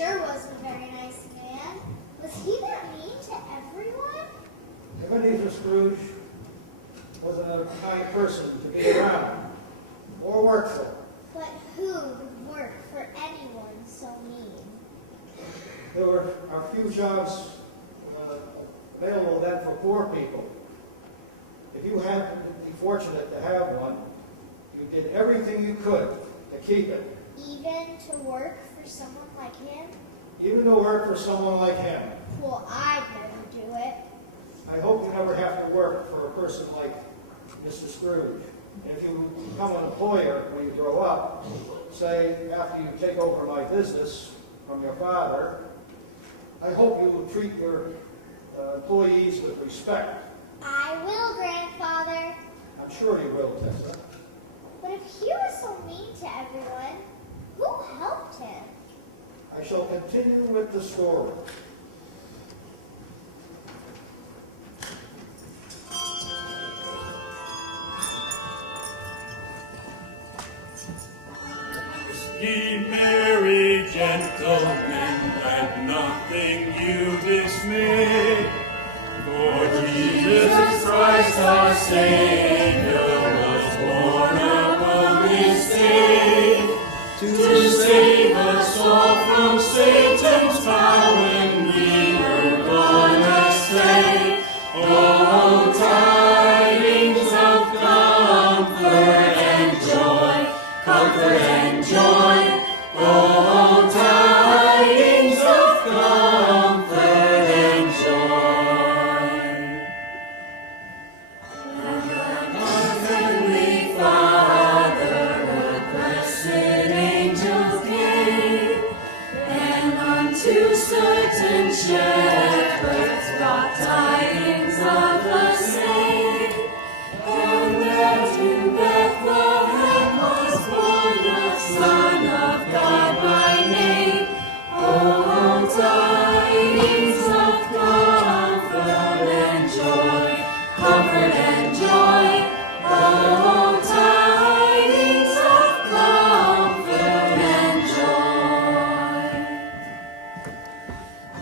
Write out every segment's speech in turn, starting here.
sure was a very nice man. Was he that mean to everyone? Ebenezer Scrooge wasn't a kind person to be around or work for. But who would work for anyone so mean? There were a few jobs available then for poor people. If you happened to be fortunate to have one, you did everything you could to keep it. Even to work for someone like him? Even to work for someone like him. Well, I'd never do it. I hope you never have to work for a person like Mrs. Scrooge. And if you become an employer when you grow up, say after you take over my business from your father, I hope you will treat your employees with respect. I will, Grandfather. I'm sure you will, Tessa. But if he was so mean to everyone, who helped him? I shall continue with the story. Ye merry gentlemen, let nothing you dismay. For Jesus Christ our Savior was born upon this day, to save us all from Satan's power when we were gone astray. Oh, tidings of comfort and joy, comfort and joy. Oh, tidings of comfort and joy. And our heavenly Father, a blessed angel came, and unto certain shepherds brought tidings of the same. And there to Bethlehem was born the Son of God by name. Oh, tidings of comfort and joy, comfort and joy. Oh, tidings of comfort and joy.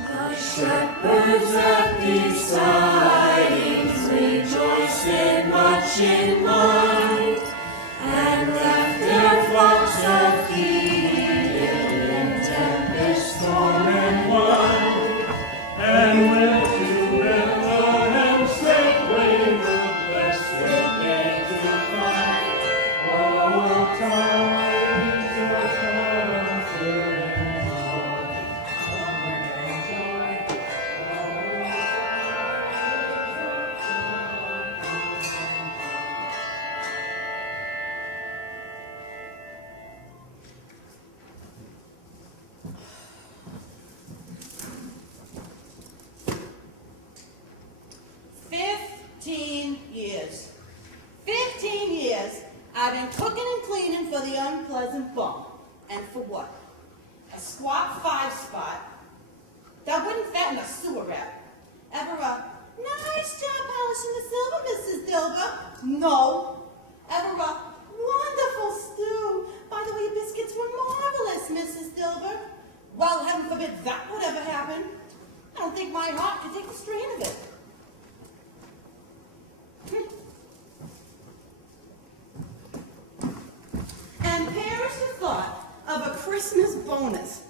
The shepherds at these tidings rejoiced much in mind, and left their flocks of feeding in tempest, storm, and wind, and went to Bethlehem straightway the blessed babe to find. Oh, tidings of comfort and joy, comfort and joy. 15 years. 15 years I've been cooking and cleaning for the unpleasant bum. And for what? A squat 5-spot that wouldn't fatten a sewer rat. Ever a nice job polishing the silver, Mrs. Dilber? No. Ever a wonderful stew? By the way, your biscuits were marvelous, Mrs. Dilber. Well, heaven forbid that would ever happen. I don't think my heart could take the strain of it. And perish the thought of a Christmas bonus.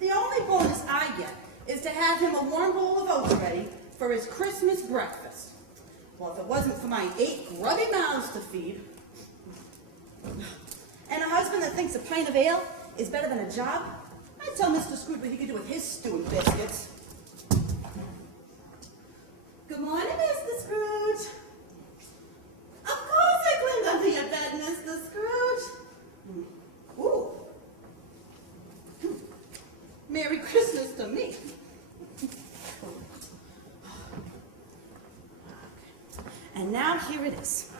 The only bonus I get is to have him a warm bowl of oats ready for his Christmas breakfast. Well, if it wasn't for my 8 grubby mouths to feed, and a husband that thinks a pint of ale is better than a job, I'd tell Mr. Scrooge what he could do with his stew and biscuits. Good morning, Mr. Scrooge. Of course I climbed under your bed, Mr. Scrooge. Ooh. Merry Christmas to me. And now here it is,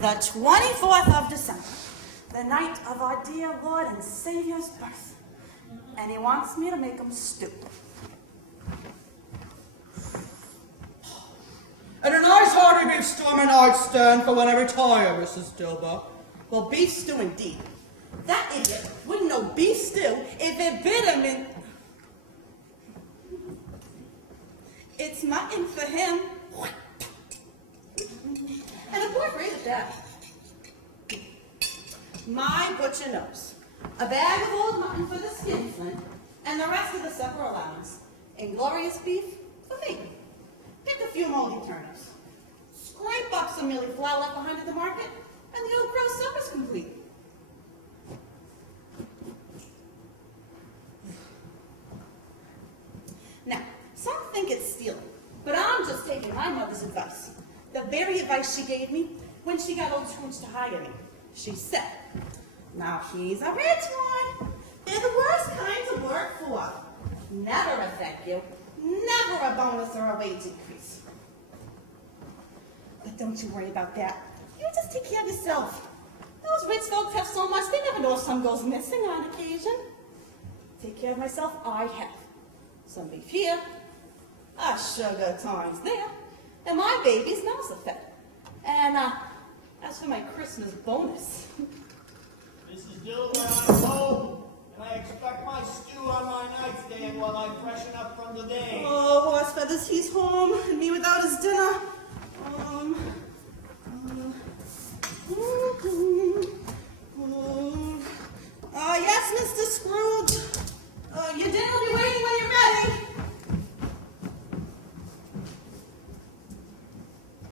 the 24th of December, the night of our dear Lord and Savior's birth. And he wants me to make him stew. And a nice hearty beef stew on my nightstand for when I retire, Mrs. Dilber. Well, beef stew indeed. That idiot wouldn't know beef stew if it bit him in... mutton for him. And a pork rib at that. My butcher knows. A bag of old mutton for the skinflint, and the rest of the supper allowance. And glorious beef for me. Pick a few moldy turnips. Scrape up some mealy flour left behind at the market, and the old grouse supper's complete. Now, some think it's stealing, but I'm just taking my mother's advice. The very advice she gave me when she got old Scrooge to hire me. She said, now he's a rich one. They're the worst kind to work for. Never a thank you, never a bonus or a wage increase. But don't you worry about that. You just take care of yourself. Those rich folks have so much, they never know if some goes missing on occasion. Take care of myself, I have. Some beef here, a sugar times there, and my baby's mouths are fed. And as for my Christmas bonus. Mrs. Dillwyn, I'm home, and I expect my stew on my nightstand while I freshen up from the day. Oh, Horse Feathers, he's home, and me without his dinner. Yes, Mr. Scrooge. Your dinner will be